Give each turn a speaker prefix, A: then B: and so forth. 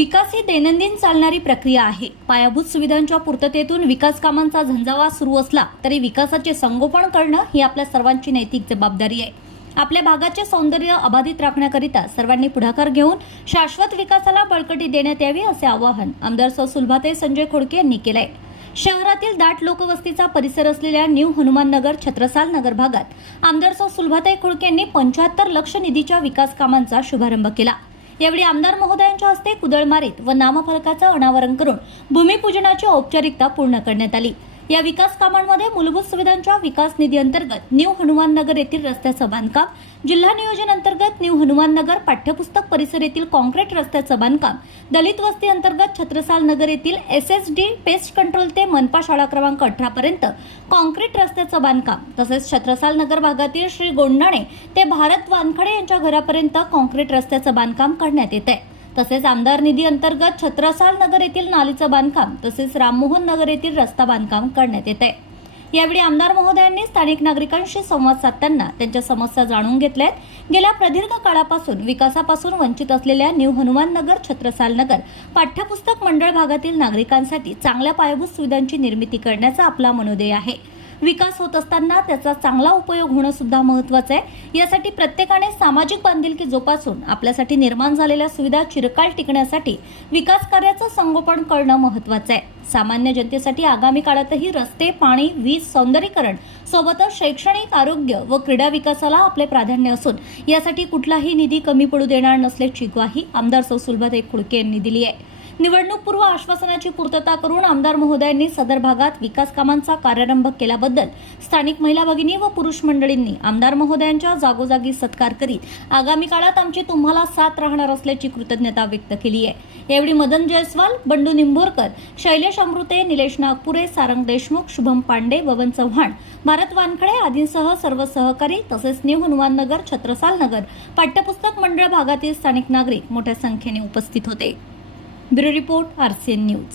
A: विकास ही दैनंदिन चालणारी प्रक्रिया आहे. पायाभूत सुविधांच्या पूर्ततेतून विकास कामांचा झंझावा सुरू असला तरी विकासाचे संगोपन करणं ही आपल्या सर्वांची नैतिक जबाबदारी आहे. आपल्या भागाचे सौंदर्य अबाधित राखण्याकरिता सर्वांनी पुढाकार घेऊन शाश्वत विकासाला बळकटी देण्यात यावी असे आवाहन आमदार सौ सुलभाते संजय खोडके यांनी केलंय. शहरातील दाट लोकवस्तीचा परिसर असलेल्या न्यू हनुमान नगर छत्रसाल नगर भागात आमदार सौ सुलभाताई खोडके यांनी पंच्याहत्तर लक्ष निधीच्या विकास कामांचा शुभारंभ केला. यावेळी आमदार महोदयांच्या हस्ते कुदळ मारीत व नामफलकाचं अनावरण करून भूमिपूजनाची औपचारिकता पूर्ण करण्यात आली. या विकास कामांमध्ये मूलभूत सुविधांच्या विकास निधी अंतर्गत न्यू हनुमान नगर येथील रस्त्याचं बांधकाम जिल्हा नियोजन अंतर्गत न्यू हनुमान नगर पाठ्यपुस्तक परिसर येथील कॉन्क्रीट रस्त्याचं बांधकाम दलित वस्ती अंतर्गत छत्रसाल नगर येथील S S D pest control ते मनपा शाळा क्रमांक अठरा पर्यंत कॉन्क्रीट रस्त्याचं बांधकाम तसेच छत्रसाल नगर भागातील श्री गोंडाणे ते भारत वानखडे यांच्या घरापर्यंत कॉन्क्रीट रस्त्याचं बांधकाम करण्यात येत आहे तसेच आमदार निधी अंतर्गत छत्रसाल नगर येथील नालीचं बांधकाम तसेच राममोहन नगर येथील रस्ता बांधकाम करण्यात येत आहे. यावेळी आमदार महोदयांनी स्थानिक नागरिकांशी संवाद साधताना त्यांच्या समस्या जाणून घेतल्यात. गेल्या प्रदीर्घ काळापासून विकासापासून वंचित असलेल्या न्यू हनुमान नगर छत्रसाल नगर पाठ्यपुस्तक मंडळ भागातील नागरिकांसाठी चांगल्या पायाभूत सुविधांची निर्मिती करण्याचा आपला मनोदय आहे. विकास होत असताना त्याचा चांगला उपयोग होणं सुद्धा महत्वाचं आहे. यासाठी प्रत्येकाने सामाजिक बांधिलकी जोपासून आपल्यासाठी निर्माण झालेल्या सुविधा चिरकाल टिकण्यासाठी विकास कार्याचं संगोपन करणं महत्वाचं आहे. सामान्य जनतेसाठी आगामी काळातही रस्ते पाणी वीज सौंदर्यीकरण सोबतच शैक्षणिक आरोग्य व क्रीडा विकासाला आपले प्राधान्य असून यासाठी कुठलाही निधी कमी पडू देणार नसल्याची ग्वाही आमदार सौसुलभात एक खुडके यांनी दिली आहे. निवडणूक पूर्व आश्वासनाची पूर्तता करून आमदार महोदयांनी सदर भागात विकास कामांचा कार्यारंभ केल्याबद्दल स्थानिक महिला भगिनी व पुरुष मंडळींनी आमदार महोदयांच्या जागोजागी सत्कार करीत आगामी काळात आमची तुम्हाला साथ राहणार असल्याची कृतज्ञता व्यक्त केली आहे. यावेळी मदन जयस्वाल बंडू निंभोरकर शैलेश अमृते निलेश नागपुरे सारंग देशमुख शुभम पांडे बबन चव्हाण भारत वानखडे आदींसह सर्व सहकारी तसेच न्यू हनुमान नगर छत्रसाल नगर पाठ्यपुस्तक मंडळ भागातील स्थानिक नागरिक मोठ्या संख्येने उपस्थित होते. Bureau report RCN news